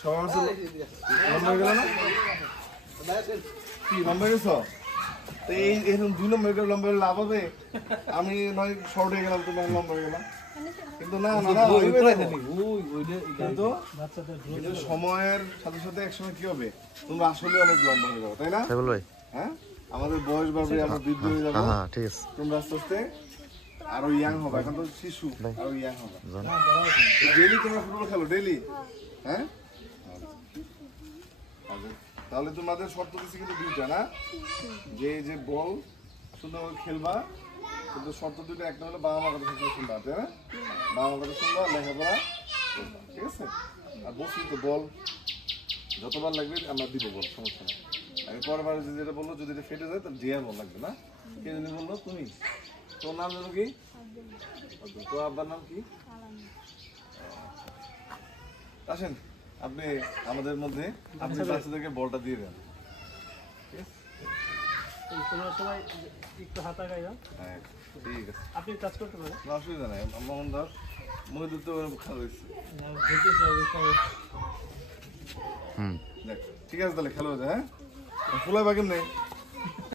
সবার লম্বা হয়ে গেল না কি লম্বা গেছ তো এই এরকম 2 নম্বর করে লম্বা হলে লাভ হবে আমি নয় শর্ট হয়ে গেলাম তুমি লম্বা হয়ে গেলাম কিন্তু না না কিন্তু সময়ের সাথে সাথে একসময় কি হবে তোমরা আসলে অনেক লম্বা হয়ে যাবে তাই না হ্যাঁ আমাদের বয়স বাড়বে আমরা বৃদ্ধ হয়ে যাবো ঠিক আছে তোমরা আস্তে আস্তে আরো ইয়াং হবে এখন তো শিশু আরো ইয়াং হবে ডেইলি তোমরা ফুটবল খেলো ডেইলি হ্যাঁ তাহলে তোমাদের শর্ত দিচ্ছি কিন্তু 2টা না যে বল সুন্দর খেলবা কিন্তু শর্ত 2টা একটা হলো বাবা মার কথা শুনবা তাই না বাবা মার কথা শুনবা লেখাপড়া করবা ঠিক আছে আর বসি তো বল যতবার লাগবে আমরা দিব বল সমস্যা নেই আমি পরবার যেটা বললো যদি এটা ফেটে যায় তাহলে জিয়া বল লাগবে না কে জানি বললো তুমি তোর নাম জানো কি তো আব্বার নাম কি আসেন আপনি আমাদের মধ্যে আপনি বাচ্চাদেরকে বলটা দিয়ে দেন তোমরা সবাই একটু হাত আগাই দাও হ্যাঁ ঠিক আছে আপনি কাজ করতে পারেন না অসুবিধা নাই মোহন দাস মহিদুর তো ভালো হয়েছে ঠিক আছে তাহলে খেলো হ্যাঁ খোলা বাকি নেই